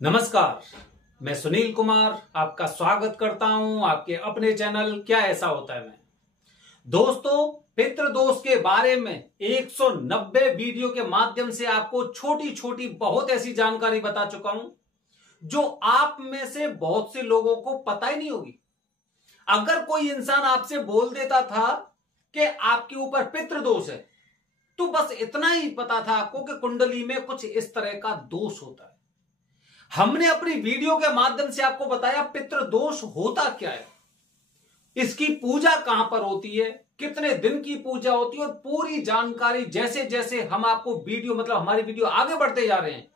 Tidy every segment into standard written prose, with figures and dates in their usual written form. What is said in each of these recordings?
नमस्कार, मैं सुनील कुमार आपका स्वागत करता हूं आपके अपने चैनल क्या ऐसा होता है में। दोस्तों, पितृदोष के बारे में 190 वीडियो के माध्यम से आपको छोटी छोटी बहुत ऐसी जानकारी बता चुका हूं जो आप में से बहुत से लोगों को पता ही नहीं होगी। अगर कोई इंसान आपसे बोल देता था कि आपके ऊपर पितृदोष है तो बस इतना ही पता था आपको कि कुंडली में कुछ इस तरह का दोष होता है। हमने अपनी वीडियो के माध्यम से आपको बताया पितृदोष होता क्या है, इसकी पूजा कहां पर होती है, कितने दिन की पूजा होती है और पूरी जानकारी। जैसे जैसे हम आपको हमारी वीडियो आगे बढ़ते जा रहे हैं,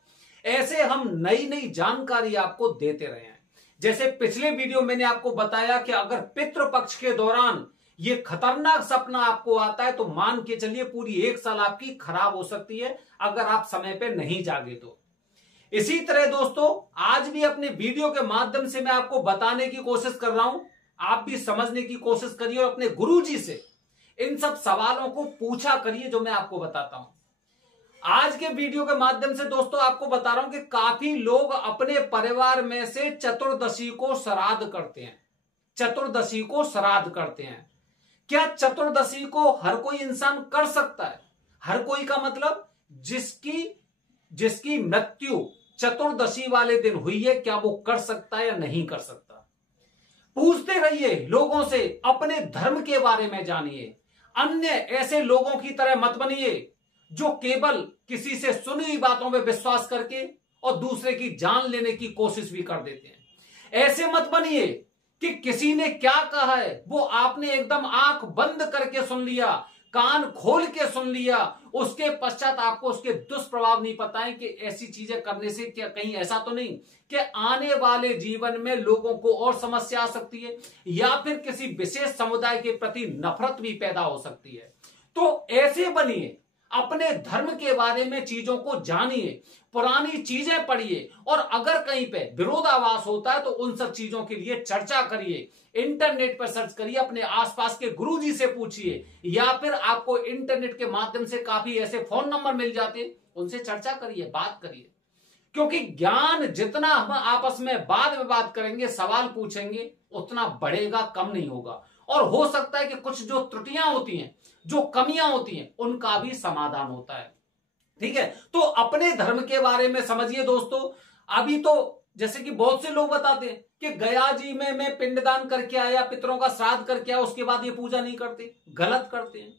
ऐसे हम नई नई जानकारी आपको देते रहे हैं। जैसे पिछले वीडियो मैंने आपको बताया कि अगर पितृपक्ष के दौरान ये खतरनाक सपना आपको आता है तो मान के चलिए पूरी एक साल आपकी खराब हो सकती है अगर आप समय पे नहीं जागे तो। इसी तरह दोस्तों, आज भी अपने वीडियो के माध्यम से मैं आपको बताने की कोशिश कर रहा हूं, आप भी समझने की कोशिश करिए और अपने गुरुजी से इन सब सवालों को पूछा करिए जो मैं आपको बताता हूं। आज के वीडियो के माध्यम से दोस्तों आपको बता रहा हूं कि काफी लोग अपने परिवार में से चतुर्दशी को श्राद्ध करते हैं। चतुर्दशी को श्राद्ध करते हैं। क्या चतुर्दशी को हर कोई इंसान कर सकता है? हर कोई का मतलब जिसकी मृत्यु चतुर्दशी वाले दिन हुई है, क्या वो कर सकता है या नहीं कर सकता? पूछते रहिए लोगों से, अपने धर्म के बारे में जानिए। अन्य ऐसे लोगों की तरह मत बनिए जो केवल किसी से सुनी हुई बातों में विश्वास करके और दूसरे की जान लेने की कोशिश भी कर देते हैं। ऐसे मत बनिए कि किसी ने क्या कहा है वो आपने एकदम आंख बंद करके सुन लिया, कान खोल के सुन लिया, उसके पश्चात आपको उसके दुष्प्रभाव नहीं पता है कि ऐसी चीजें करने से क्या कहीं ऐसा तो नहीं कि आने वाले जीवन में लोगों को और समस्या आ सकती है या फिर किसी विशेष समुदाय के प्रति नफरत भी पैदा हो सकती है। तो ऐसे बनिए, अपने धर्म के बारे में चीजों को जानिए, पुरानी चीजें पढ़िए और अगर कहीं पे विरोधाभास होता है तो उन सब चीजों के लिए चर्चा करिए। इंटरनेट पर सर्च करिए, अपने आसपास के गुरुजी से पूछिए या फिर आपको इंटरनेट के माध्यम से काफी ऐसे फोन नंबर मिल जाते हैं, उनसे चर्चा करिए, बात करिए। क्योंकि ज्ञान जितना हम आपस में बाद में बात करेंगे, सवाल पूछेंगे, उतना बढ़ेगा, कम नहीं होगा। और हो सकता है कि कुछ जो त्रुटियां होती हैं, जो कमियां होती हैं, उनका भी समाधान होता है। ठीक है, तो अपने धर्म के बारे में समझिए दोस्तों। अभी तो जैसे कि बहुत से लोग बताते हैं कि गया जी में मैं पिंडदान करके आया, पितरों का श्राद्ध करके आया, उसके बाद ये पूजा नहीं करते। गलत करते हैं।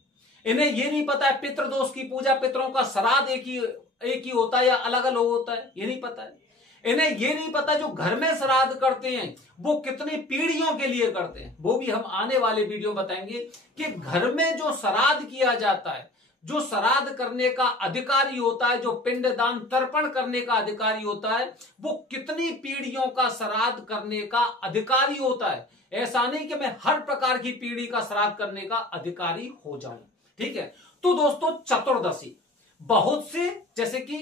इन्हें ये नहीं पता है पितृदोष की पूजा, पितरों का श्राद्ध एक ही होता है या अलग अलग होता है, ये नहीं पता है। इन्हें ये नहीं पता जो घर में श्राद्ध करते हैं वो कितनी पीढ़ियों के लिए करते हैं। वो भी हम आने वाले वीडियो बताएंगे कि घर में जो श्राद्ध किया जाता है, जो श्राद्ध करने का अधिकारी होता है, जो पिंडदान तर्पण करने का अधिकारी होता है, वो कितनी पीढ़ियों का श्राद्ध करने का अधिकारी होता है। ऐसा नहीं कि मैं हर प्रकार की पीढ़ी का श्राद्ध करने का अधिकारी हो जाऊं। ठीक है, तो दोस्तों चतुर्दशी बहुत से, जैसे कि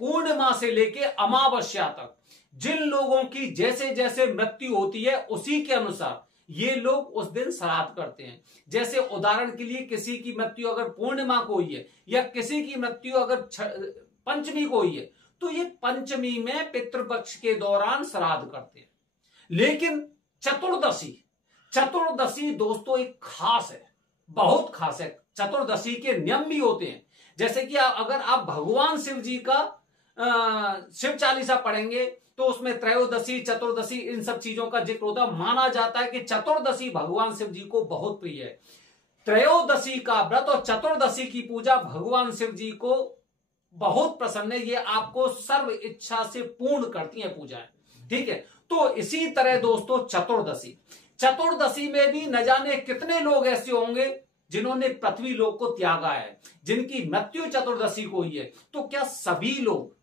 पूर्णिमा से लेके अमावस्या तक जिन लोगों की जैसे जैसे मृत्यु होती है उसी के अनुसार ये लोग उस दिन श्राद्ध करते हैं। जैसे उदाहरण के लिए किसी की मृत्यु अगर पूर्णिमा को हुई है या किसी की मृत्यु अगर पंचमी को हुई है तो ये पंचमी में पितृपक्ष के दौरान श्राद्ध करते हैं। लेकिन चतुर्दशी दोस्तों एक खास है, बहुत खास है। चतुर्दशी के नियम भी होते हैं। जैसे कि अगर आप भगवान शिव जी का शिव चालीसा पढ़ेंगे तो उसमें त्रयोदशी, चतुर्दशी, इन सब चीजों का जिक्र होता है। माना जाता है कि चतुर्दशी भगवान शिव जी को बहुत प्रिय है। त्रयोदशी का व्रत और चतुर्दशी की पूजा भगवान शिव जी को बहुत पसंद है। ये आपको सर्व इच्छा से पूर्ण करती है पूजाएं। ठीक है, तो इसी तरह दोस्तों चतुर्दशी में भी न जाने कितने लोग ऐसे होंगे जिन्होंने पृथ्वी लोक को त्यागा है, जिनकी मृत्यु चतुर्दशी को हुई है। तो क्या सभी लोग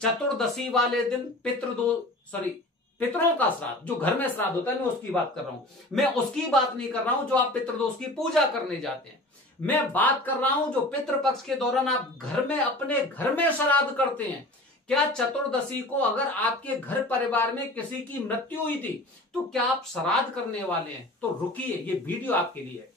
चतुर्दशी वाले दिन पितरों का श्राद्ध, जो घर में श्राद्ध होता है, मैं उसकी बात कर रहा हूं। मैं उसकी बात नहीं कर रहा हूं जो आप पितृदोष की पूजा करने जाते हैं। मैं बात कर रहा हूं जो पितृपक्ष के दौरान आप घर में, अपने घर में श्राद्ध करते हैं। क्या चतुर्दशी को अगर आपके घर परिवार में किसी की मृत्यु हुई थी तो क्या आप श्राद्ध करने वाले हैं? तो रुकिए, ये वीडियो आपके लिए है।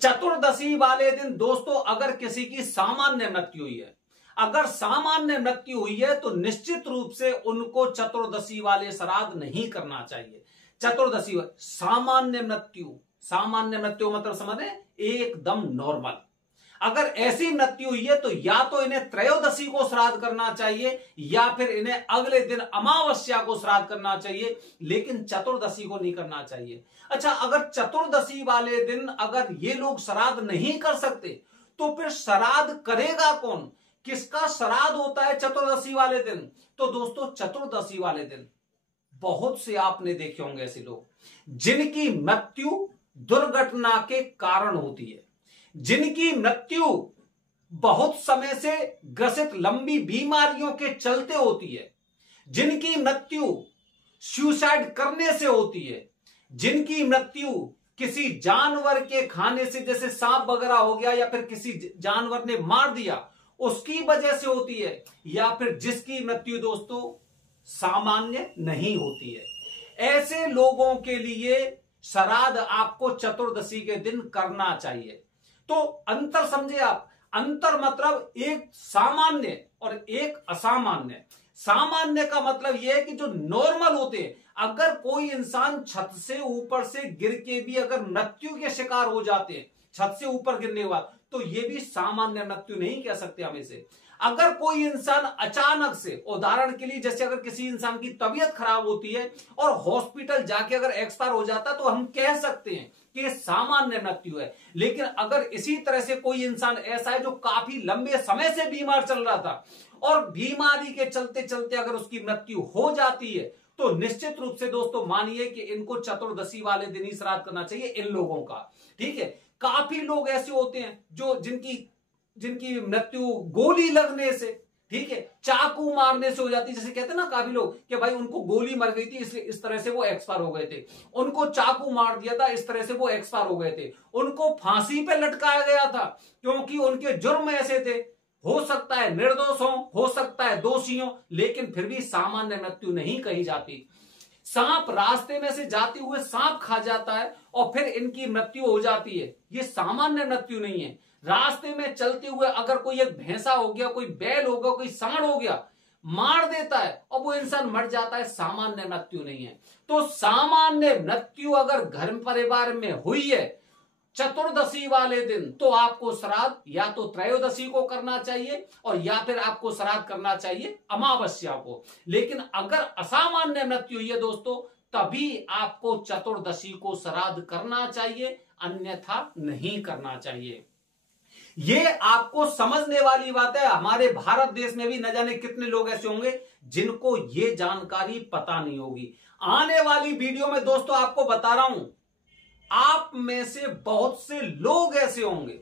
चतुर्दशी वाले दिन दोस्तों अगर किसी की सामान्य मृत्यु हुई है, अगर सामान्य मृत्यु हुई है तो निश्चित रूप से उनको चतुर्दशी वाले श्राद्ध नहीं करना चाहिए। चतुर्दशी सामान्य मृत्यु मतलब समझ रहे, एकदम नॉर्मल। अगर ऐसी मृत्यु हुई है तो या तो इन्हें त्रयोदशी को श्राद्ध करना चाहिए या फिर इन्हें अगले दिन अमावस्या को श्राद्ध करना चाहिए, लेकिन चतुर्दशी को नहीं करना चाहिए। अच्छा, अगर चतुर्दशी वाले दिन अगर ये लोग श्राद्ध नहीं कर सकते तो फिर श्राद्ध करेगा कौन? किसका श्राद्ध होता है चतुर्दशी वाले दिन? तो दोस्तों चतुर्दशी वाले दिन बहुत से आपने देखे होंगे ऐसे लोग जिनकी मृत्यु दुर्घटना के कारण होती है, जिनकी मृत्यु बहुत समय से ग्रसित लंबी बीमारियों के चलते होती है, जिनकी मृत्यु सुसाइड करने से होती है, जिनकी मृत्यु किसी जानवर के खाने से, जैसे सांप वगैरह हो गया या फिर किसी जानवर ने मार दिया उसकी वजह से होती है, या फिर जिसकी मृत्यु दोस्तों सामान्य नहीं होती है, ऐसे लोगों के लिए श्राद्ध आपको चतुर्दशी के दिन करना चाहिए। तो अंतर समझे आप, अंतर मतलब एक सामान्य और एक असामान्य। सामान्य का मतलब यह है कि जो नॉर्मल होते हैं, अगर कोई इंसान छत से ऊपर से गिर के भी अगर मृत्यु के शिकार हो जाते हैं छत से ऊपर गिरने के बाद, तो ये भी सामान्य मृत्यु नहीं कह सकते हम इसे। अगर कोई इंसान अचानक से, उदाहरण के लिए जैसे अगर किसी इंसान की तबीयत खराब होती है और हॉस्पिटल जाके अगर एक्सपायर हो जाता है तो हम कह सकते हैं कि ये सामान्य मृत्यु है। लेकिन अगर इसी तरह से कोई इंसान ऐसा है जो काफी लंबे समय से बीमार चल रहा था और बीमारी के चलते चलते अगर उसकी मृत्यु हो जाती है तो निश्चित रूप से दोस्तों मानिए कि इनको चतुर्दशी वाले दिन ही श्राद्ध करना चाहिए इन लोगों का। ठीक है, काफी लोग ऐसे होते हैं जो जिनकी मृत्यु गोली लगने से, ठीक है, चाकू मारने से हो जाती है। जैसे कहते हैं ना काफी लोग कि भाई उनको गोली मर गई थी इसलिए इस तरह से वो एक्सपायर हो गए थे, उनको चाकू मार दिया था इस तरह से वो एक्सपायर हो गए थे, उनको फांसी पे लटकाया गया था क्योंकि उनके जुर्म ऐसे थे। हो सकता है निर्दोष हो सकता है दोषी हो, लेकिन फिर भी सामान्य मृत्यु नहीं कही जाती। सांप रास्ते में से जाते हुए सांप खा जाता है और फिर इनकी मृत्यु हो जाती है, ये सामान्य मृत्यु नहीं है। रास्ते में चलते हुए अगर कोई एक भैंसा हो गया, कोई बैल हो गया, कोई सांड हो गया, मार देता है और वो इंसान मर जाता है, सामान्य मृत्यु नहीं है। तो सामान्य मृत्यु अगर घर परिवार में हुई है चतुर्दशी वाले दिन तो आपको श्राद्ध या तो त्रयोदशी को करना चाहिए और या फिर आपको श्राद्ध करना चाहिए अमावस्या को। लेकिन अगर असामान्य मृत्यु हुई है दोस्तों तभी आपको चतुर्दशी को श्राद्ध करना चाहिए, अन्यथा नहीं करना चाहिए। ये आपको समझने वाली बात है। हमारे भारत देश में भी न जाने कितने लोग ऐसे होंगे जिनको ये जानकारी पता नहीं होगी। आने वाली वीडियो में दोस्तों आपको बता रहा हूं, आप में से बहुत से लोग ऐसे होंगे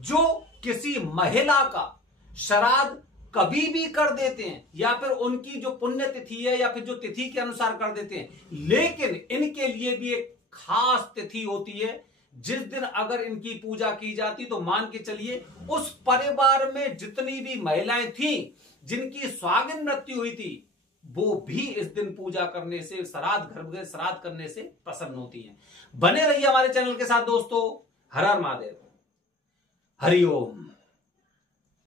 जो किसी महिला का श्राद्ध कभी भी कर देते हैं या फिर उनकी जो पुण्य तिथि है या फिर जो तिथि के अनुसार कर देते हैं, लेकिन इनके लिए भी एक खास तिथि होती है जिस दिन अगर इनकी पूजा की जाती तो मान के चलिए उस परिवार में जितनी भी महिलाएं थी जिनकी स्वागिन मृत्यु हुई थी वो भी इस दिन पूजा करने से, श्राद्ध घर में श्राद्ध करने से प्रसन्न होती हैं। बने रहिए हमारे चैनल के साथ दोस्तों। हर हर महादेव, हरि ओम।